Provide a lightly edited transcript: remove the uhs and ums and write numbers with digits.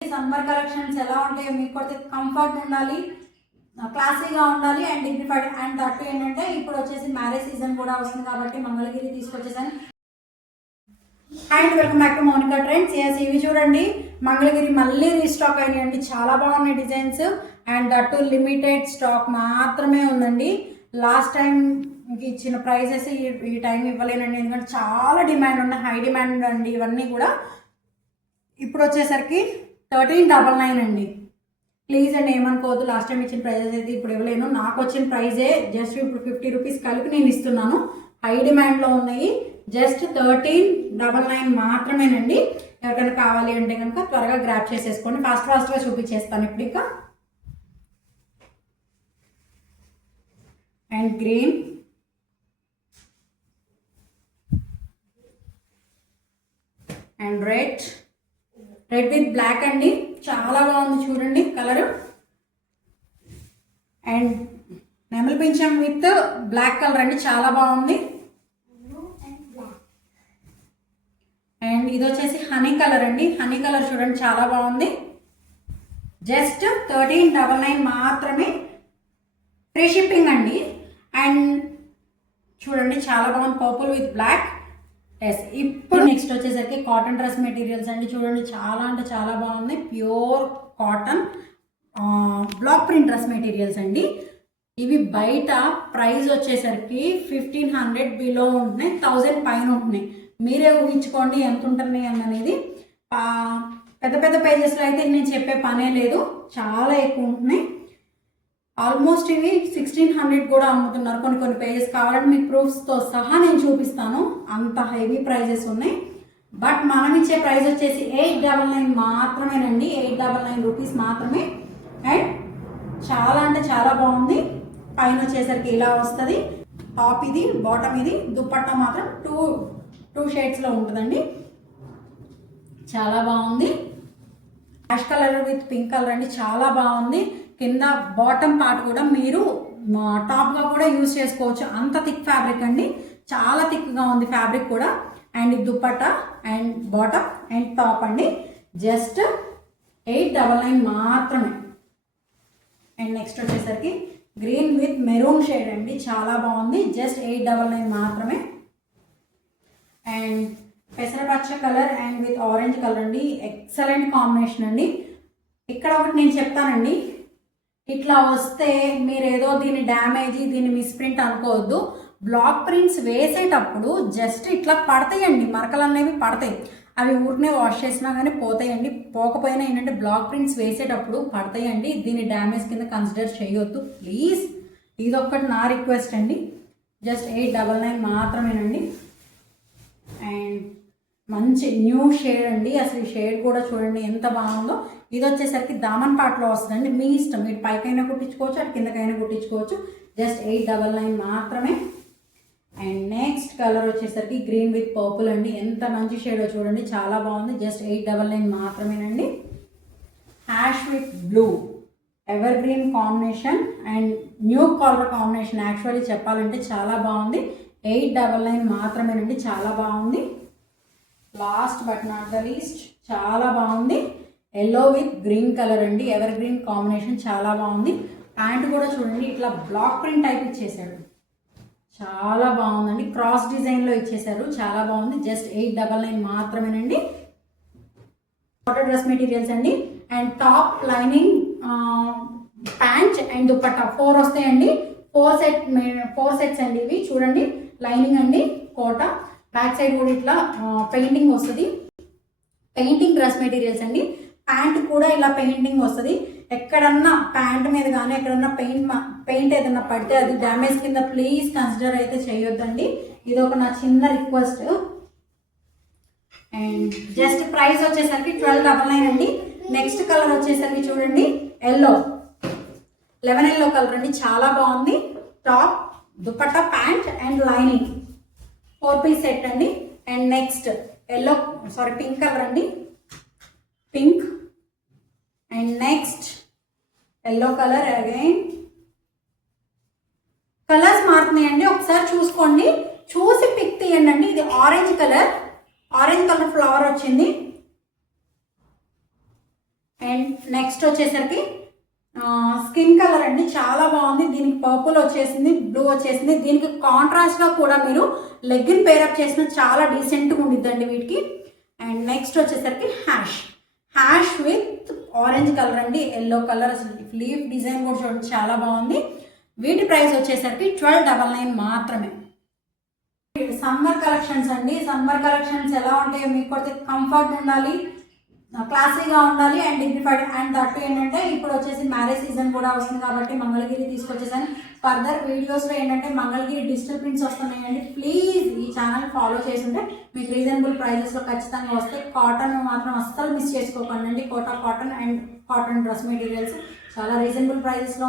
Summer collections ఎలా ఉంటాయో మీకు కొడితే కంఫర్ట్ ఉండాలి, క్లాసీగా ఉండాలి అండ్ డిగ్నిఫైడ్. అండ్ దట్టు ఏంటంటే ఇప్పుడు వచ్చేసి మ్యారేజ్ సీజన్ కూడా వస్తుంది కాబట్టి మంగళగిరి తీసుకొచ్చేసాను. And welcome back to Mounika trends. ఇవి చూడండి, మంగళగిరి మళ్ళీ రీస్టాక్ అయినాయండి. చాలా బాగున్నాయి designs and that limited stock మాత్రమే ఉందండి. లాస్ట్ టైం ఇచ్చిన ప్రైజెస్ ఈ టైం ఇవ్వలేనండి, ఎందుకంటే చాలా డిమాండ్ ఉన్నాయి, హై డిమాండ్ అండి ఇవన్నీ కూడా. ఇప్పుడు వచ్చేసరికి 1399 అండి. ప్లీజ్ అండి ఏమనుకోవద్దు, లాస్ట్ టైం ఇచ్చిన ప్రైజెస్ అయితే ఇప్పుడు ఇవ్వలేను. నాకు వచ్చిన ప్రైజే జస్ట్ ఇప్పుడు 50 రూపీస్ కలిపి నేను ఇస్తున్నాను. హై డిమాండ్లో ఉన్నాయి, జస్ట్ 1399 మాత్రమేనండి. ఎవరికైనా కావాలి అంటే కనుక త్వరగా గ్రాప్ చేసేసుకోండి. ఫాస్ట్గా చూపించేస్తాను ఇప్పుడు. ఇంకా and green and red with black అండి, చాలా బాగుంది చూడండి కలర్. అండ్ నెమలి పింఛం విత్ బ్లాక్ కలర్ అండి, చాలా బాగుంది. అండ్ ఇది వచ్చేసి హనీ కలర్ అండి, హనీ కలర్ చూడండి చాలా బాగుంది. జస్ట్ 1399 మాత్రమే, ఫ్రీ షిప్పింగ్ అండి. అండ్ చూడండి చాలా బాగుంది, పర్పుల్ విత్ బ్లాక్. ఎస్, ఇప్పుడు నెక్స్ట్ వచ్చేసరికి కాటన్ డ్రెస్ మెటీరియల్స్ అండి. చూడండి చాలా అంటే చాలా బాగుంది, pure cotton block print dress materials అండి. ఇవి బయట ప్రైస్ వచ్చేసరికి 1500 బిలో ఉంటున్నాయి, 1000 పైన ఉంటున్నాయి. మీరే ఊహించుకోండి ఎంత ఉంటున్నాయి అనేది. పెద్ద పెద్ద పేజెస్లో అయితే నేను చెప్పే పనే లేదు, చాలా ఎక్కువ ఉంటున్నాయి. ఆల్మోస్ట్ ఇవి 1600 కూడా అమ్ముతున్నారు. కొన్ని పేజెస్ కావాలంటే మీకు ప్రూఫ్స్తో సహా నేను చూపిస్తాను, అంత హెవీ ప్రైజెస్ ఉన్నాయి. బట్ మనం ఇచ్చే ప్రైస్ వచ్చేసి 899 మాత్రమేనండి, 899 రూపీస్ మాత్రమే. అండ్ చాలా అంటే చాలా బాగుంది. పైన వచ్చేసరికి ఇలా వస్తుంది, టాప్ ఇది, బాటమ్ ఇది, దుపట్టా మాత్రం టూ షేడ్స్లో ఉంటుందండి. చాలా బాగుంది. Ash colour with pink colour అండి, చాలా బాగుంది. కింద బాటమ్ పార్ట్ కూడా మీరు టాప్గా కూడా యూజ్ చేసుకోవచ్చు, అంత థిక్ ఫ్యాబ్రిక్ అండి, చాలా థిక్గా ఉంది ఫ్యాబ్రిక్ కూడా. And dupatta and bottom and top అండి, జస్ట్ 899 మాత్రమే. అండ్ నెక్స్ట్ వచ్చేసరికి గ్రీన్ విత్ మెరూన్ షేడ్ అండి, చాలా బాగుంది, జస్ట్ 899 మాత్రమే. అండ్ పెసరపచ్చ colour and with orange colour అండి, ఎక్సలెంట్ కాంబినేషన్ అండి. ఇక్కడ ఒకటి నేను చెప్తానండి, ఇట్లా వస్తే మీరు ఏదో దీని డ్యామేజ్, దీన్ని మిస్ప్రింట్ అనుకోవద్దు. బ్లాక్ ప్రింట్స్ వేసేటప్పుడు జస్ట్ ఇట్లా పడతాయండి, మరకలు అనేవి పడతాయి. అవి ఊరినే వాష్ చేసినా కానీ పోతాయండి. పోకపోయినా ఏంటంటే బ్లాక్ ప్రింట్స్ వేసేటప్పుడు పడతాయండి, దీన్ని డ్యామేజ్ కింద కన్సిడర్ చేయొద్దు ప్లీజ్. ఇదొక్కటి నా రిక్వెస్ట్ అండి. జస్ట్ 899 మాత్రమేనండి. అండ్ మంచి న్యూ షేడ్ అండి, అసలు ఈ షేడ్ కూడా చూడండి ఎంత బాగుందో. ఇది వచ్చేసరికి దామన్ పార్ట్లో వస్తుందండి, మీ ఇష్టం, మీరు పైకైనా కుట్టించుకోవచ్చు, అటు కిందకైనా కుట్టించుకోవచ్చు. జస్ట్ 899 మాత్రమే. అండ్ నెక్స్ట్ కలర్ వచ్చేసరికి గ్రీన్ విత్ పర్పుల్ అండి, ఎంత మంచి షేడో చూడండి, చాలా బాగుంది. జస్ట్ 899 మాత్రమేనండి. Ash with blue ever green combination and new colour combination. Actually చెప్పాలంటే చాలా బాగుంది. 899 మాత్రమేనండి, చాలా బాగుంది. Last but not the least, చాలా బాగుంది. ఎల్లో విత్ గ్రీన్ కలర్ అండి, ఎవర్ గ్రీన్ కాంబినేషన్, చాలా బాగుంది. ప్యాంట్ కూడా చూడండి ఇట్లా బ్లాక్ ప్రింట్ టైప్ ఇచ్చేసాడు, చాలా బాగుందండి. క్రాస్ డిజైన్లో ఇచ్చేసారు, చాలా బాగుంది. జస్ట్ 899 మాత్రమేనండి. కాటన్ డ్రెస్ మెటీరియల్స్ అండి. And top lining, pant and dupatta 4 వస్తాయండి. 4 సెట్స్ అండి ఇవి. చూడండి లైనింగ్ అండి, కోట, బ్యాక్ సైడ్ కూడా ఇట్లా పెయింటింగ్ వస్తుంది. పెయింటింగ్ డ్రెస్ మెటీరియల్స్ అండి. ప్యాంట్ కూడా ఇలా పెయింటింగ్ వస్తుంది. ఎక్కడన్నా ప్యాంట్ మీద కానీ ఎక్కడన్నా పెయింట్ ఏదన్నా పడితే అది డ్యామేజ్ కింద ప్లీజ్ కన్సిడర్ అయితే చేయొద్దండి. ఇది ఒక నా చిన్న రిక్వెస్ట్. అండ్ జస్ట్ ప్రైస్ వచ్చేసరికి 1299 అండి. నెక్స్ట్ కలర్ వచ్చేసరికి చూడండి ఎల్లో, లెమన్ ఎల్లో కలర్ అండి, చాలా బాగుంది. Top, dupatta, pant and lining 4 piece set అండి. అండ్ నెక్స్ట్ పింక్ కలర్ అండి, pink. And next yellow colour. Again colours మారుతున్నాయండి, ఒకసారి చూసుకోండి, చూసి పిక్ తీయండి అండి. ఇది ఆరెంజ్ కలర్ ఫ్లవర్ వచ్చింది. అండ్ నెక్స్ట్ వచ్చేసరికి స్కిన్ కలర్ అండి, చాలా బాగుంది. దీనికి పర్పుల్ వచ్చేసింది, బ్లూ వచ్చేసింది. దీనికి కాంట్రాస్ట్గా కూడా మీరు లెగ్గిన్ పేరప్ చేసిన చాలా డీసెంట్గా ఉండిద్దండి వీటికి. అండ్ నెక్స్ట్ వచ్చేసరికి హ్యాష్ విత్ ఆరెంజ్ కలర్ అండి, ఎల్లో కలర్. అసలు లీఫ్ డిజైన్ కూడా చూడండి చాలా బాగుంది. వీటి ప్రైస్ వచ్చేసరికి 1299 మాత్రమే. సమ్మర్ కలెక్షన్స్ అండి. సమ్మర్ కలెక్షన్స్ ఎలా ఉంటాయో మీకు కొడితే కంఫర్ట్ ఉండాలి, క్లాసీగా ఉండాలి అండ్ డిగ్నిఫైడ్. అండ్ దట్టు ఏంటంటే ఇప్పుడు వచ్చేసి మ్యారేజ్ సీజన్ కూడా వస్తుంది కాబట్టి మంగళగిరి తీసుకొచ్చేసాను. ఫర్దర్ వీడియోస్లో ఏంటంటే మంగళగిరి డిజిటల్ ప్రింట్స్ వస్తున్నాయండి. ప్లీజ్ ఈ ఛానల్ ఫాలో చేస్తుంటే మీకు రీజనబుల్ ప్రైజెస్లో ఖచ్చితంగా వస్తాయి. కాటన్ మాత్రం అస్సలు మిస్ చేసుకోకండి. Kota cotton and cotton dress materials చాలా రీజనబుల్ ప్రైజెస్లో